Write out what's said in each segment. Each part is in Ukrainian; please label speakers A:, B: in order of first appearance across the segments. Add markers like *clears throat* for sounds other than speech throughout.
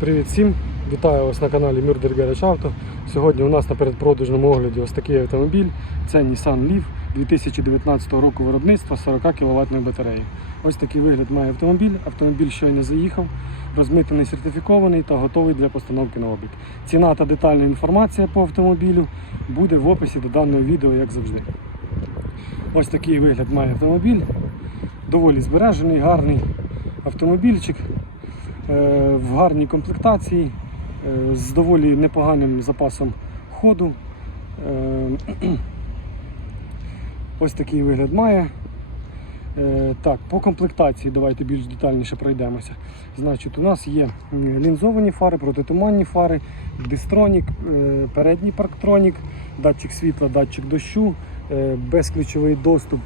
A: Привіт всім! Вітаю вас на каналі Murder Garage Auto. Сьогодні у нас на передпродажному огляді ось такий автомобіль. Це Nissan Leaf 2019 року виробництва 40 кВт батареї. Ось такий вигляд має автомобіль. Автомобіль щойно заїхав, розмитаний, сертифікований та готовий для постановки на облік. Ціна та детальна інформація по автомобілю буде в описі до даного відео, як завжди. Ось такий вигляд має автомобіль. Доволі збережений, гарний автомобільчик в гарній комплектації, е, з доволі непоганим запасом ходу. Е, *clears throat* Ось такий вигляд має. Е, Так, по комплектації давайте більш детальніше пройдемося. Значить, у нас є лінзовані фари, протитуманні фари, дистронік, е, передній парктронік, датчик світла, датчик дощу, е, безключовий доступ,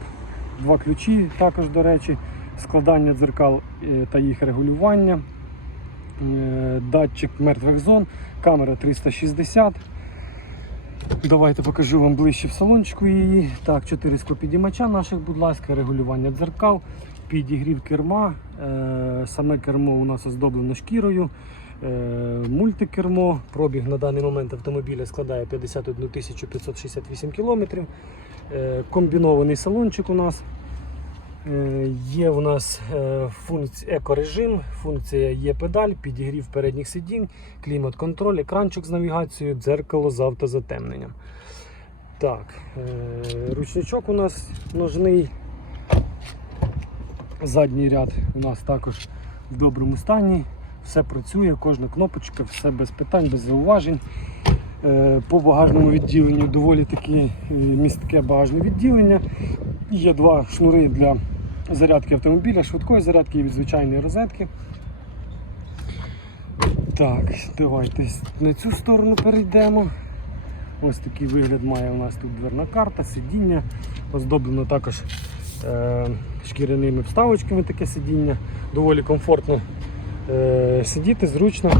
A: два ключі також, до речі, складання дзеркал е, та їх регулювання, е, датчик мертвих зон, камера 360. Давайте покажу вам ближче в салончику її. Так, 4 склопідіймача наших, будь ласка, регулювання дзеркал, підігрів керма. Е, Саме кермо у нас оздоблено шкірою. Е, Мультикермо. Пробіг на даний момент автомобіля складає 51 568 км. Комбінований салончик у нас. Е, Є у нас е, функція екорежим, функція є педаль, підігрів передніх сидінь, клімат-контроль, екранчик з навігацією, дзеркало з автозатемненням. Так, е, ручничок у нас ножний. Задній ряд у нас також в доброму стані. Все працює, кожна кнопочка, все без питань, без зауважень. По багажному відділенню доволі таки містке багажне відділення. Є два шнури для зарядки автомобіля, швидкої зарядки і від звичайної розетки. Так, давайте на цю сторону перейдемо. Ось такий вигляд має у нас тут дверна карта, сидіння. Оздоблено також е, шкіряними вставочками таке сидіння. Доволі комфортно е, сидіти, зручно.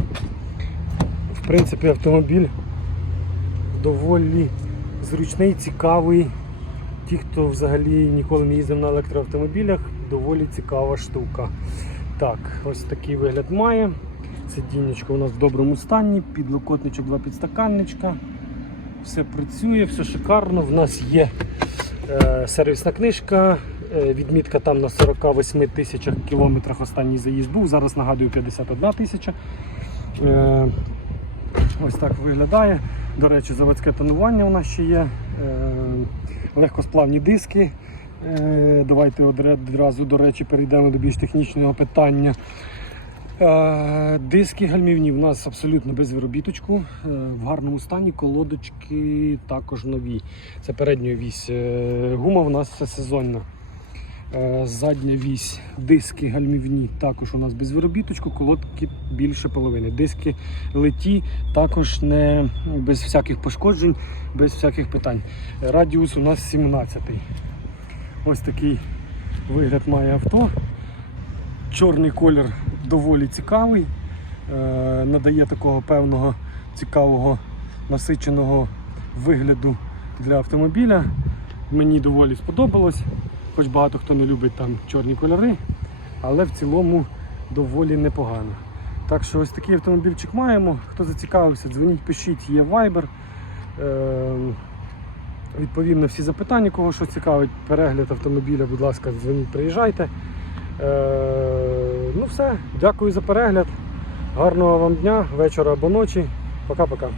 A: В принципі, автомобіль доволі зручний, цікавий. Ті, хто взагалі ніколи не їздив на електроавтомобілях, доволі цікава штука. Так, ось такий вигляд має. Сидіннячко у нас в доброму стані, підлокотничок, два підстаканничка. Все працює, все шикарно. В нас є е, сервісна книжка. е, Відмітка там на 48 тисячах кілометрах останній заїзд був. Зараз нагадую 51 тисяча. Е, Ось так виглядає. До речі, заводське тонування у нас ще є. Е, легкосплавні диски. Е, давайте одразу, до речі, перейдемо до більш технічного питання. Е, диски гальмівні в нас абсолютно без виробіточку. В гарному стані колодочки також нові. Це передня вісь. Гума в нас все сезонна. Е, Задня вісь, диски гальмівні також у нас без виробіточку, колодки більше половини. Диски леті також не без всяких пошкоджень, без всяких питань. Радіус у нас 17. Ось такий вигляд має авто. Чорний колір доволі цікавий, е, надає такого певного цікавого насиченого вигляду для автомобіля. Мені доволі сподобалось, хоч багато хто не любить там чорні кольори, але в цілому доволі непогано. Так що ось такий автомобільчик маємо. Хто зацікавився, дзвоніть, пишіть, є Viber. Е, Відповім на всі запитання, кого що цікавить, перегляд автомобіля, будь ласка, дзвоніть, приїжджайте. Е, ну все, дякую за перегляд. Гарного вам дня, вечора або ночі. Пока-пока.